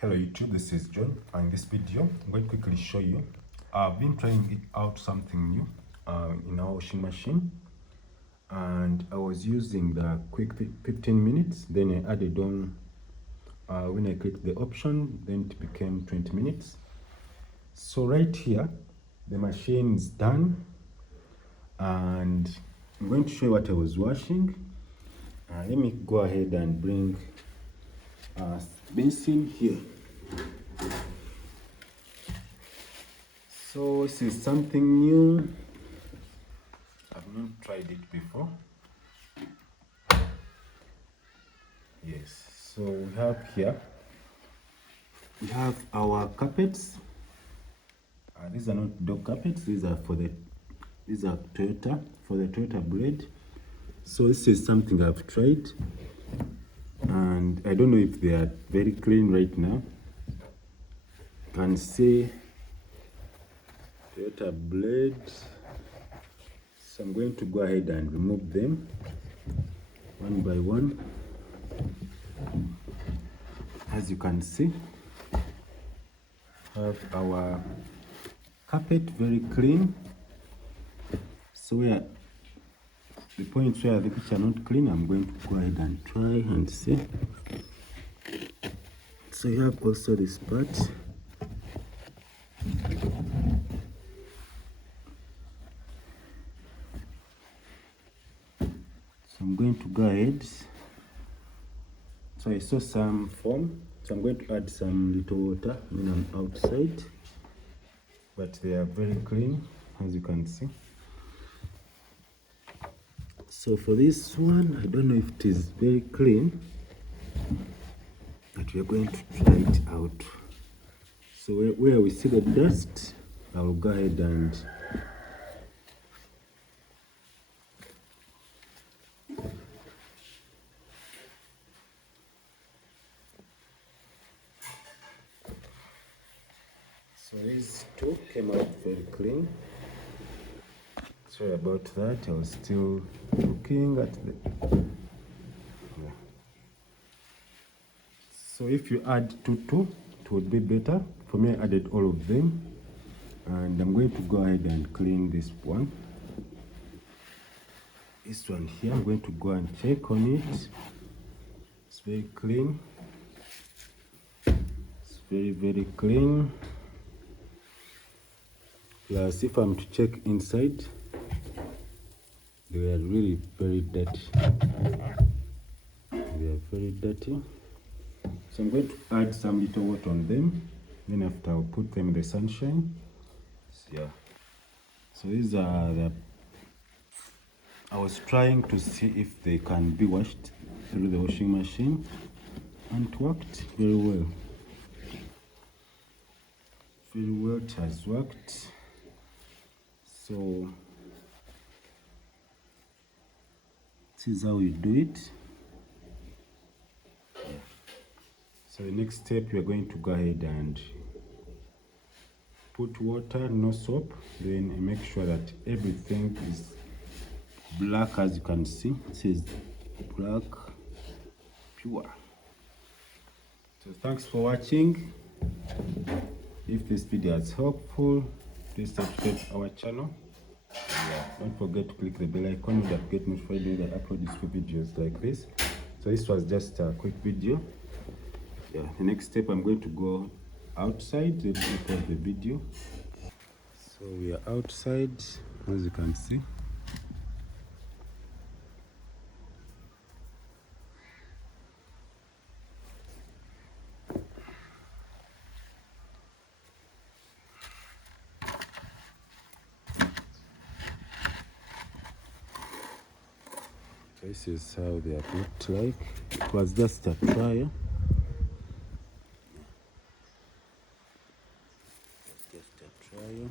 Hello YouTube, this is John, and in this video I'm going to quickly show you I've been trying it out something new in our washing machine, and I was using the quick 15 minutes, then I added on when I clicked the option, then it became 20 minutes. So right here the machine is done, and I'm going to show you what I was washing. Let me go ahead and bring basin here. So this is something new. I've not tried it before. Yes, so we have our carpets. These are not dog carpets, these are Toyota, for the Toyota Blad. So this is something I've tried, and I don't know if they are very clean right now. You can see Toyota Blad. So I'm going to go ahead and remove them one by one. As you can see, have our carpet very clean. So where the points where the which are not clean, I'm going to go ahead and try and see. So you have also this part. So I'm going to go ahead. So I saw some foam, so I'm going to add some little water when I'm outside, but they are very clean, as you can see. So for this one, I don't know if it is very clean, but we are going to try it out. So where we see the dust, I will go ahead and so these two came out very clean. Sorry about that, I was still looking at the... Yeah. So if you add two, it would be better. For me, I added all of them, and I'm going to go ahead and clean this one. This one here, I'm going to go and check on it. It's very clean. It's very, very clean. Plus, if I'm to check inside, they are really very dirty. They are very dirty. So I'm going to add some little water on them. Then after I'll put them in the sunshine. So, yeah. So these are the... I was trying to see if they can be washed through the washing machine, and it worked very well. Very well, it has worked. So this is how we do it. So the next step, we are going to go ahead and put water, no soap, then make sure that everything is black. As you can see, it says black pure. So thanks for watching. If this video is helpful, please subscribe to our channel. Don't forget to click the bell icon to get notified when I upload useful videos like this. So this was just a quick video. Yeah, the next step, I'm going to go outside to record the video. So we are outside, as you can see. This is how they have looked like. It was just a trial. Just a trial.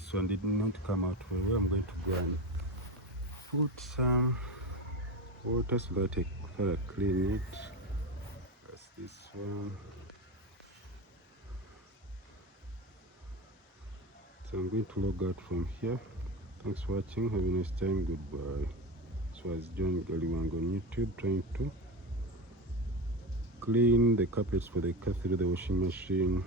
this one did not come out well. I'm going to go and put some water so that I can clean it. That's this one. So I'm going to log out from here. Thanks for watching. Have a nice time. Goodbye. So I was John Galiwango on YouTube, trying to clean the carpets for the car through the washing machine.